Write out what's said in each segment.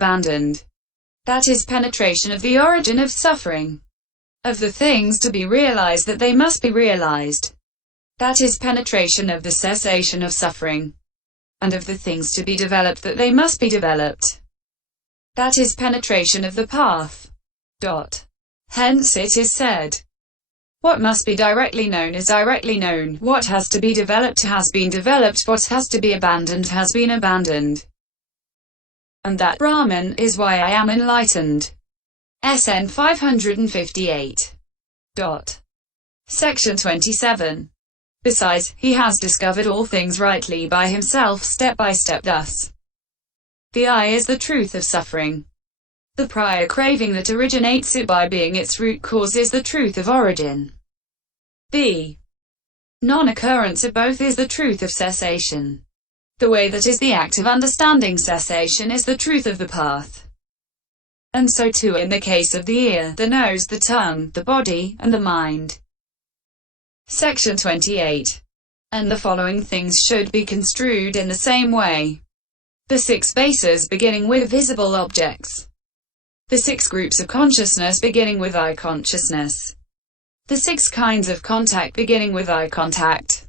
abandoned. That is penetration of the origin of suffering, of the things to be realized that they must be realized. That is penetration of the cessation of suffering, and of the things to be developed that they must be developed. That is penetration of the path. Hence it is said, what must be directly known is directly known, what has to be developed has been developed, what has to be abandoned has been abandoned. And that Brahman is why I am enlightened. SN 558. Section 27. Besides, he has discovered all things rightly by himself step by step thus. The I is the truth of suffering. The prior craving that originates it by being its root cause is the truth of origin. The non-occurrence of both is the truth of cessation. The way that is the act of understanding cessation is the truth of the path. And so too in the case of the ear, the nose, the tongue, the body, and the mind. Section 28. And the following things should be construed in the same way. The 6 bases beginning with visible objects. The 6 groups of consciousness beginning with eye consciousness. The 6 kinds of contact beginning with eye contact.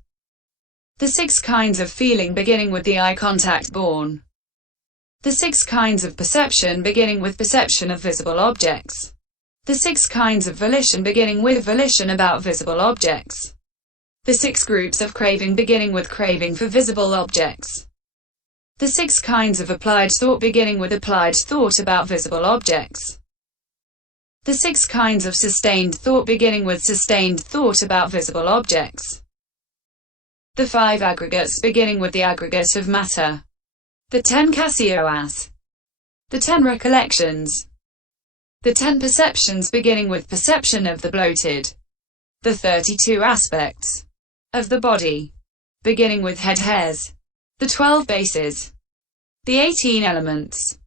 The 6 kinds of feeling beginning with the eye contact born. The 6 kinds of perception beginning with perception of visible objects. The 6 kinds of volition beginning with volition about visible objects. The 6 groups of craving beginning with craving for visible objects. The 6 kinds of applied thought beginning with applied thought about visible objects. The 6 kinds of sustained thought beginning with sustained thought about visible objects. The 5 aggregates beginning with the aggregate of matter. The 10 casioas. The 10 recollections. The 10 perceptions beginning with perception of the bloated. The 32 aspects of the body, beginning with head hairs. The 12 bases. The 18 elements.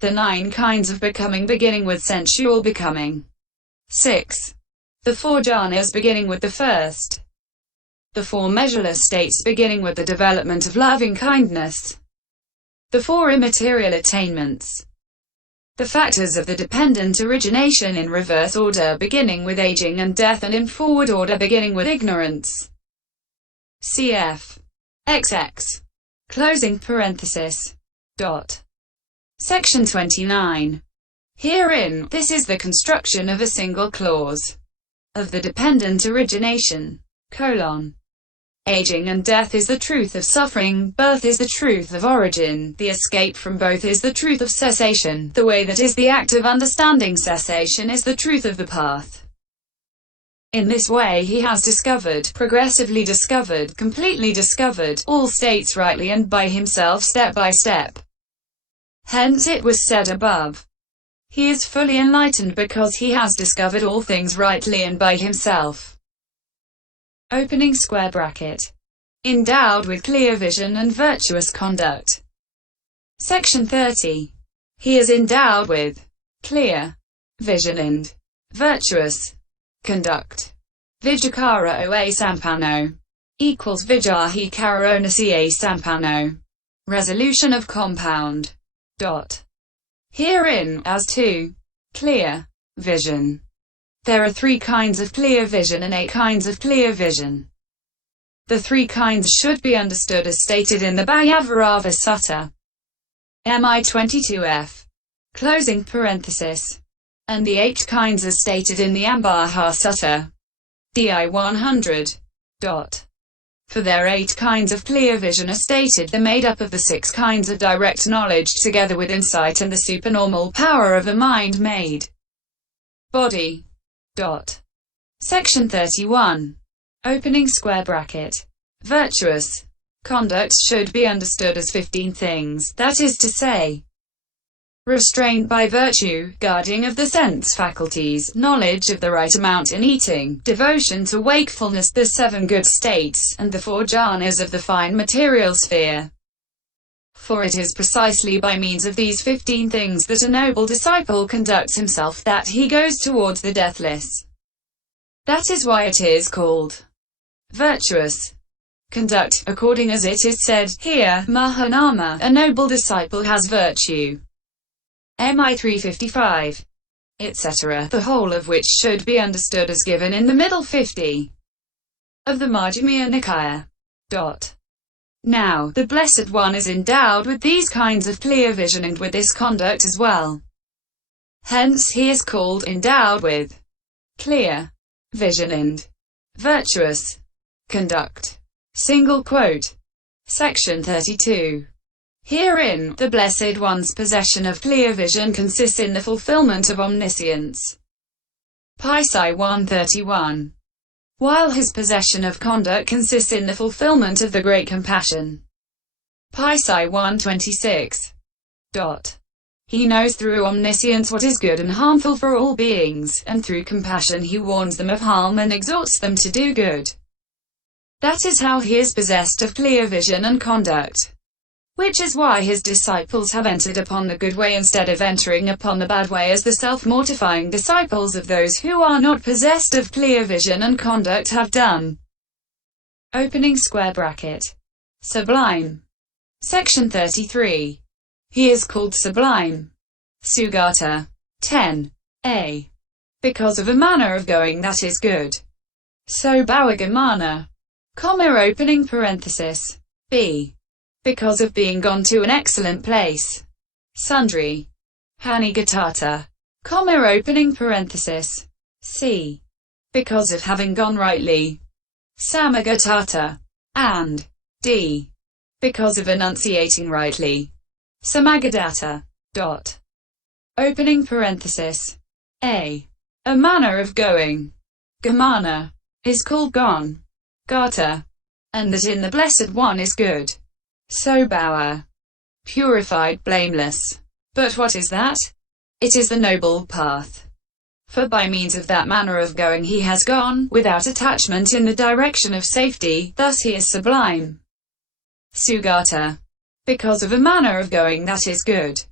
The 9 kinds of becoming beginning with sensual becoming. 6. The 4 jhanas beginning with the first. The 4 measureless states beginning with the development of loving kindness. The 4 immaterial attainments. The factors of the dependent origination in reverse order beginning with aging and death and in forward order beginning with ignorance. Cf. XX. Closing parenthesis. Section 29. Herein, this is the construction of a single clause. Of the dependent origination. Aging and death is the truth of suffering, birth is the truth of origin, the escape from both is the truth of cessation, the way that is the act of understanding cessation is the truth of the path. In this way he has discovered, progressively discovered, completely discovered, all states rightly and by himself step by step. Hence it was said above, he is fully enlightened because he has discovered all things rightly and by himself. Opening square bracket. Endowed with clear vision and virtuous conduct. Section 30. He is endowed with clear vision and virtuous conduct. Vijakara oa sampano equals Vijahi karonasiye sampano. Resolution of compound. Herein, as to clear vision, there are 3 kinds of clear vision and 8 kinds of clear vision. The 3 kinds should be understood as stated in the Bhayavārava Sutta. MI 22F. Closing parenthesis. And the 8 kinds as stated in the Ambaha Sutta. DI 100. For their 8 kinds of clear vision are stated, they're made up of the 6 kinds of direct knowledge together with insight and the supernormal power of a mind made body. Section 31. Opening square bracket. Virtuous conduct should be understood as 15 things, that is to say, restraint by virtue, guarding of the sense faculties, knowledge of the right amount in eating, devotion to wakefulness, the 7 good states, and the 4 jhanas of the fine material sphere. For it is precisely by means of these 15 things that a noble disciple conducts himself that he goes towards the deathless. That is why it is called virtuous conduct, according as it is said here, Mahanama, a noble disciple has virtue. MI 355, etc., the whole of which should be understood as given in the middle 50 of the Majjhima Nikaya. Now, the Blessed One is endowed with these kinds of clear vision and with this conduct as well. Hence he is called endowed with clear vision and virtuous conduct. Single quote. Section 32. Herein, the Blessed One's possession of clear vision consists in the fulfillment of omniscience. Pi 131. While his possession of conduct consists in the fulfillment of the great compassion. Pi 126. He knows through omniscience what is good and harmful for all beings, and through compassion he warns them of harm and exhorts them to do good. That is how he is possessed of clear vision and conduct. Which is why his disciples have entered upon the good way instead of entering upon the bad way, as the self-mortifying disciples of those who are not possessed of clear vision and conduct have done. Opening square bracket. Sublime. Section 33. He is called sublime. Sugata. 10. A. Because of a manner of going that is good. So Bhawagamana. Opening parenthesis. B. Because of being gone to an excellent place. Sundry. Hanigatata. Opening parenthesis. C. Because of having gone rightly. Samagatata. And D. Because of enunciating rightly. Samagadata. Opening parenthesis. A. A manner of going. Gamana. Is called gone. Gata. And that in the Blessed One is good. So Bhawa. Purified, blameless. But what is that? It is the noble path. For by means of that manner of going he has gone, without attachment, in the direction of safety, thus he is sublime. Sugata. Because of a manner of going that is good.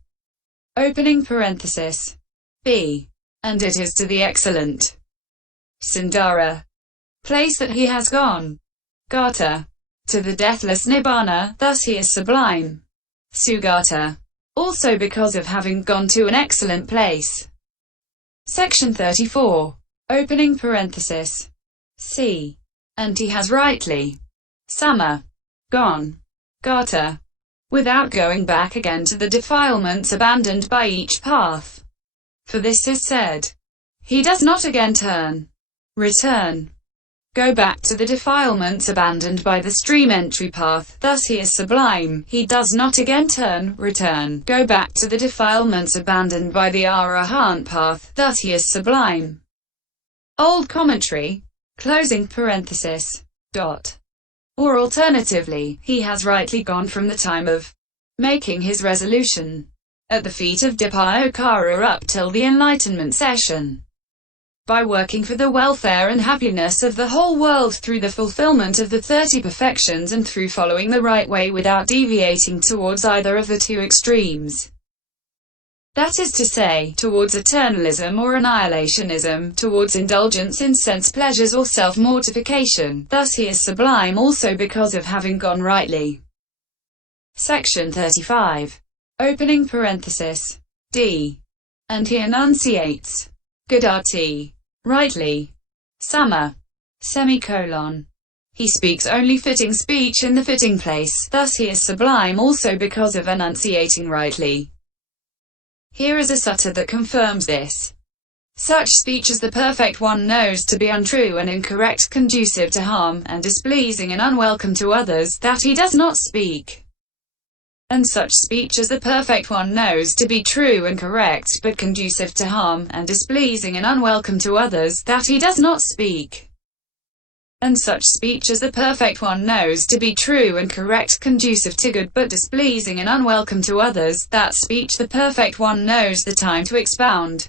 Opening parenthesis. B. And it is to the excellent. Sundara. Place that he has gone. Gata. To the deathless Nibbana, thus he is sublime. Sugata. Also because of having gone to an excellent place. Section 34. Opening parenthesis. C. And he has rightly. Samma. Gone. Gata. Without going back again to the defilements abandoned by each path. For this is said. He does not again turn. Return. Go back to the defilements abandoned by the stream entry path, thus he is sublime. He does not again turn, return, go back to the defilements abandoned by the Arahant path, thus he is sublime. Old commentary. Closing parenthesis. Or alternatively, he has rightly gone from the time of making his resolution at the feet of Dipayokara up till the enlightenment session. By working for the welfare and happiness of the whole world through the fulfillment of the 30 perfections and through following the right way without deviating towards either of the two extremes. That is to say, towards eternalism or annihilationism, towards indulgence in sense pleasures or self-mortification. Thus he is sublime also because of having gone rightly. Section 35. Opening parenthesis. D. And he enunciates. Gadati. Rightly. Samma. Semicolon. He speaks only fitting speech in the fitting place, thus he is sublime also because of enunciating rightly. Here is a sutta that confirms this. Such speech as the Perfect One knows to be untrue and incorrect, conducive to harm, and displeasing and unwelcome to others, that he does not speak. And such speech as the Perfect One knows to be true and correct, but conducive to harm, and displeasing and unwelcome to others, that he does not speak. And such speech as the Perfect One knows to be true and correct, conducive to good, but displeasing and unwelcome to others, that speech the Perfect One knows the time to expound.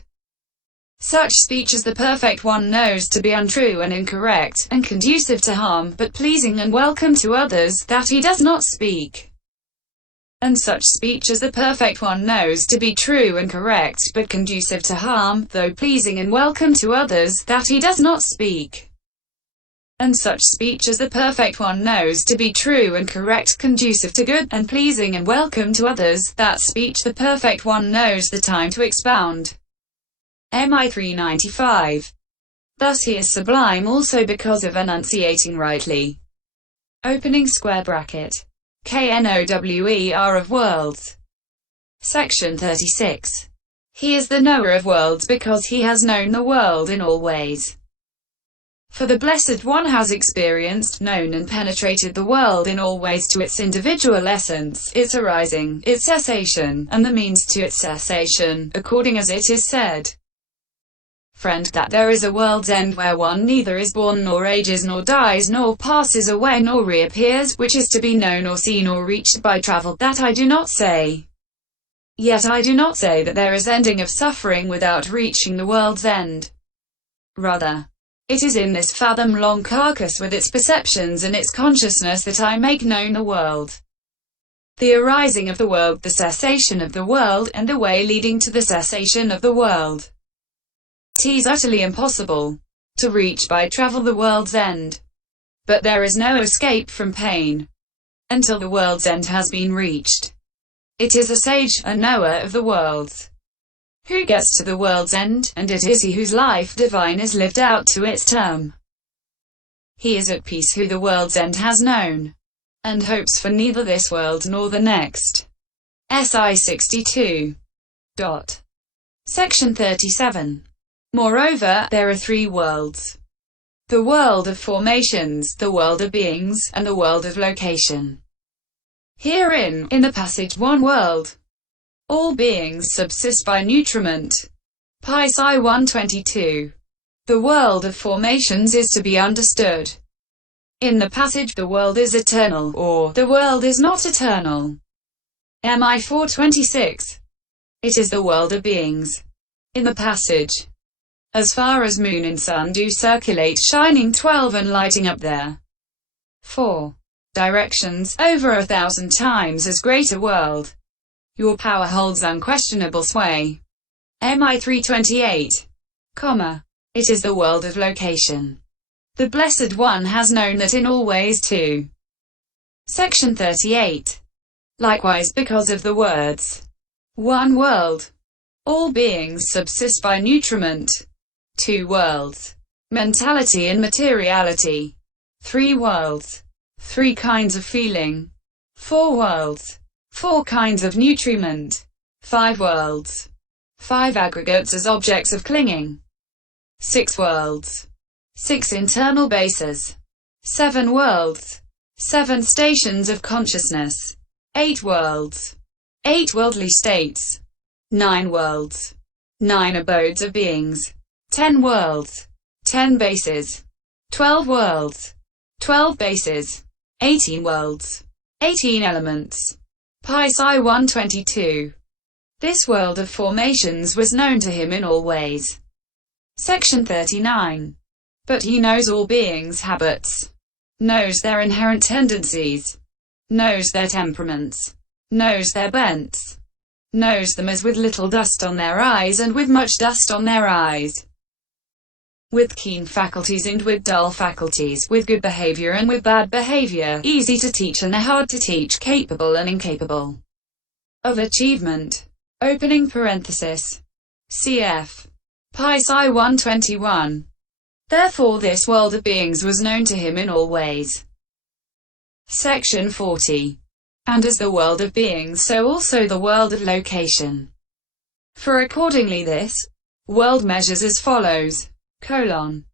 Such speech as the Perfect One knows to be untrue and incorrect, and conducive to harm, but pleasing and welcome to others, that he does not speak. And such speech as the Perfect One knows to be true and correct, but conducive to harm, though pleasing and welcome to others, that he does not speak. and such speech as the perfect one knows to be true and correct, conducive to good, and pleasing and welcome to others, that speech the perfect one knows the time to expound. MI 395. Thus he is sublime also because of enunciating rightly. Opening square bracket. KNOWER of worlds. Section 36. He is the knower of worlds because he has known the world in all ways. For the Blessed One has experienced, known and penetrated the world in all ways to its individual essence, its arising, its cessation, and the means to its cessation, according as it is said. Friend, that there is a world's end where one neither is born nor ages nor dies nor passes away nor reappears, which is to be known or seen or reached by travel, that I do not say. Yet I do not say that there is ending of suffering without reaching the world's end. Rather, it is in this fathom-long carcass with its perceptions and its consciousness that I make known the world. The arising of the world, the cessation of the world, and the way leading to the cessation of the world. 'Tis utterly impossible to reach by travel the world's end. But there is no escape from pain until the world's end has been reached. It is a sage, a knower of the worlds, who gets to the world's end, and it is he whose life divine is lived out to its term. He is at peace who the world's end has known, and hopes for neither this world nor the next. SI 62. Section 37. Moreover, there are three worlds: the world of formations, the world of beings, and the world of location. Herein, in the passage one world, all beings subsist by nutriment. Pi Psi 122. The world of formations is to be understood. In the passage, the world is eternal, or, the world is not eternal. MI 426. It is the world of beings. In the passage, as far as moon and sun do circulate, shining 12 and lighting up there 4 directions, over 1,000 times as great a world, your power holds unquestionable sway. MI 328, it is the world of location. The Blessed One has known that in all ways too. Section 38. Likewise, because of the words, one world, all beings subsist by nutriment. 2 worlds, mentality and materiality. 3 worlds, 3 kinds of feeling. 4 worlds, 4 kinds of nutriment. 5 worlds, 5 aggregates as objects of clinging. 6 worlds, 6 internal bases. 7 worlds, 7 stations of consciousness. 8 worlds, 8 worldly states. 9 worlds, 9 abodes of beings. 10 worlds, 10 bases. 12 worlds, 12 bases. 18 worlds, 18 elements. Pi Psi 122. This world of formations was known to him in all ways. Section 39. But he knows all beings' habits, knows their inherent tendencies, knows their temperaments, knows their bents, knows them as with little dust on their eyes and with much dust on their eyes, with keen faculties and with dull faculties, with good behavior and with bad behavior, easy to teach and hard to teach, capable and incapable of achievement. Opening parenthesis. Cf. Pi Psi 121. Therefore this world of beings was known to him in all ways. Section 40. And as the world of beings, so also the world of location. For accordingly this world measures as follows: 1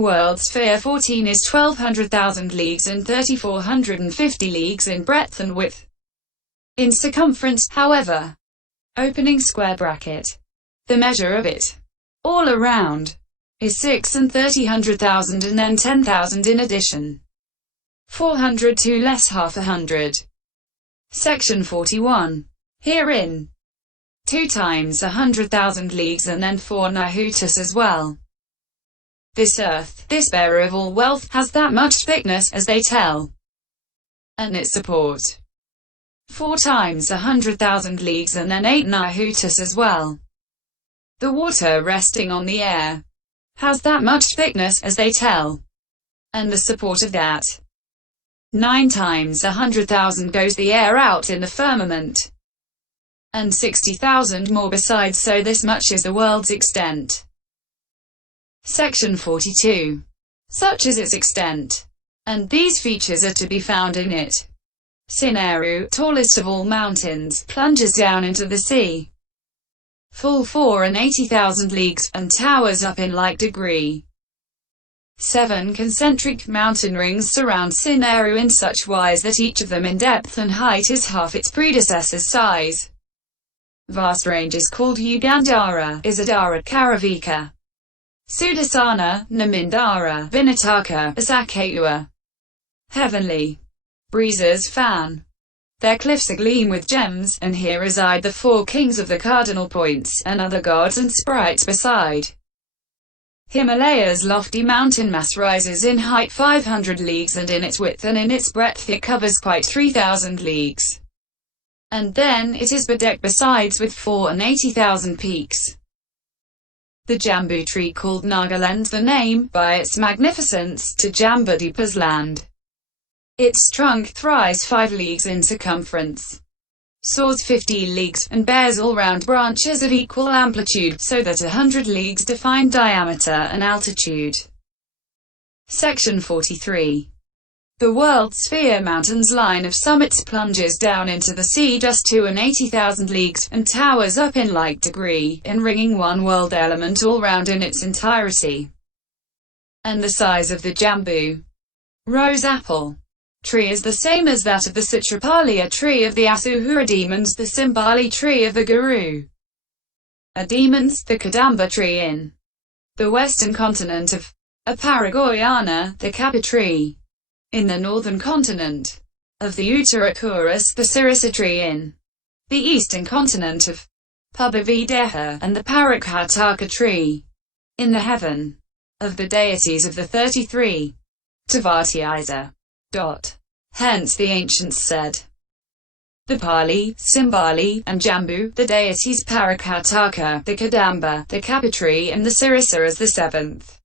world sphere 14 is 1,200,000 leagues and 3,450 leagues in breadth and width. In circumference, however, opening square bracket, the measure of it, all around, is 6 and 30,000 and then 10,000 in addition. 400 to less half 100. Section 41. Herein, 2 times 100,000 leagues and then 4 nahutas as well. This earth, this bearer of all wealth, has that much thickness, as they tell, and its support. 4 times 100,000 leagues and then 8 nahutas as well. The water resting on the air has that much thickness, as they tell, and the support of that. 9 times 100,000 goes the air out in the firmament, and 60,000 more besides, so this much is the world's extent. Section 42. Such is its extent, and these features are to be found in it. Sineru, tallest of all mountains, plunges down into the sea, full 84,000 leagues, and towers up in like degree. 7 concentric mountain rings surround Sineru in such wise that each of them in depth and height is half its predecessor's size. Vast ranges called Yugandhara, Isadhara, Karavika, Sudasana, Namindara, Vinataka, Asakayua. Heavenly breezes fan their cliffs agleam with gems, and here reside the 4 kings of the cardinal points, and other gods and sprites beside. Himalaya's lofty mountain mass rises in height 500 leagues, and in its width and in its breadth it covers quite 3,000 leagues. And then it is bedecked besides with 84,000 peaks. The Jambu tree called Naga lends the name, by its magnificence, to Jambudipa's land. Its trunk thrice 5 leagues in circumference, soars 50 leagues, and bears all round branches of equal amplitude, so that 100 leagues define diameter and altitude. Section 43. The world sphere mountain's line of summits plunges down into the sea just 82,000 leagues, and towers up in like degree, enringing one world element all round in its entirety. And the size of the Jambu rose apple tree is the same as that of the Citrapalya tree of the Asuhura demons, the Simbali tree of the Guru demons, the Kadamba tree in the western continent of Paragoyana, the Kappa tree in the northern continent of the Uttarakuras, the Sirisa tree in the eastern continent of Pubavideha, and the Parakhataka tree in the heaven of the deities of the 33 Tavatiya. Hence the ancients said, the Pali, Simbali, and Jambu, the deities Parakhataka, the Kadamba, the Kappa tree, and the Sirisa as the 7th.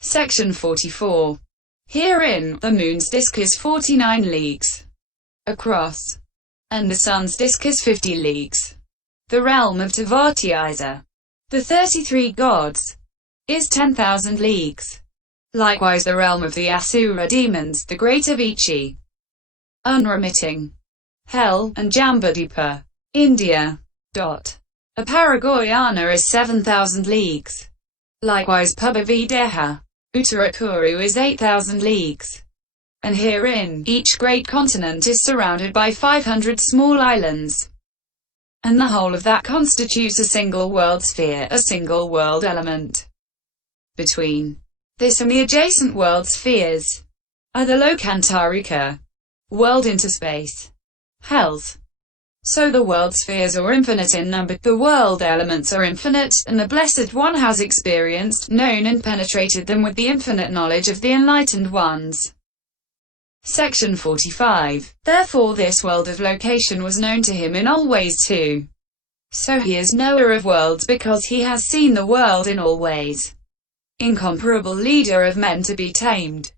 Section 44. Herein, the moon's disk is 49 leagues across, and the sun's disk is 50 leagues. The realm of Tavatiya, the 33 gods, is 10,000 leagues. Likewise the realm of the Asura demons, the great Avicii, unremitting, hell, and Jambudipa, India. Aparagoyana is 7,000 leagues. Likewise Pubavideha, Uttarakuru is 8,000 leagues. And herein, each great continent is surrounded by 500 small islands. And the whole of that constitutes a single world sphere, a single world element. Between this and the adjacent world spheres are the Lokantarika, world into space, hells. So the world spheres are infinite in number, the world elements are infinite, and the Blessed One has experienced, known and penetrated them with the infinite knowledge of the enlightened ones. Section 45. Therefore this world of location was known to him in all ways too. So he is knower of worlds because he has seen the world in all ways. Incomparable leader of men to be tamed.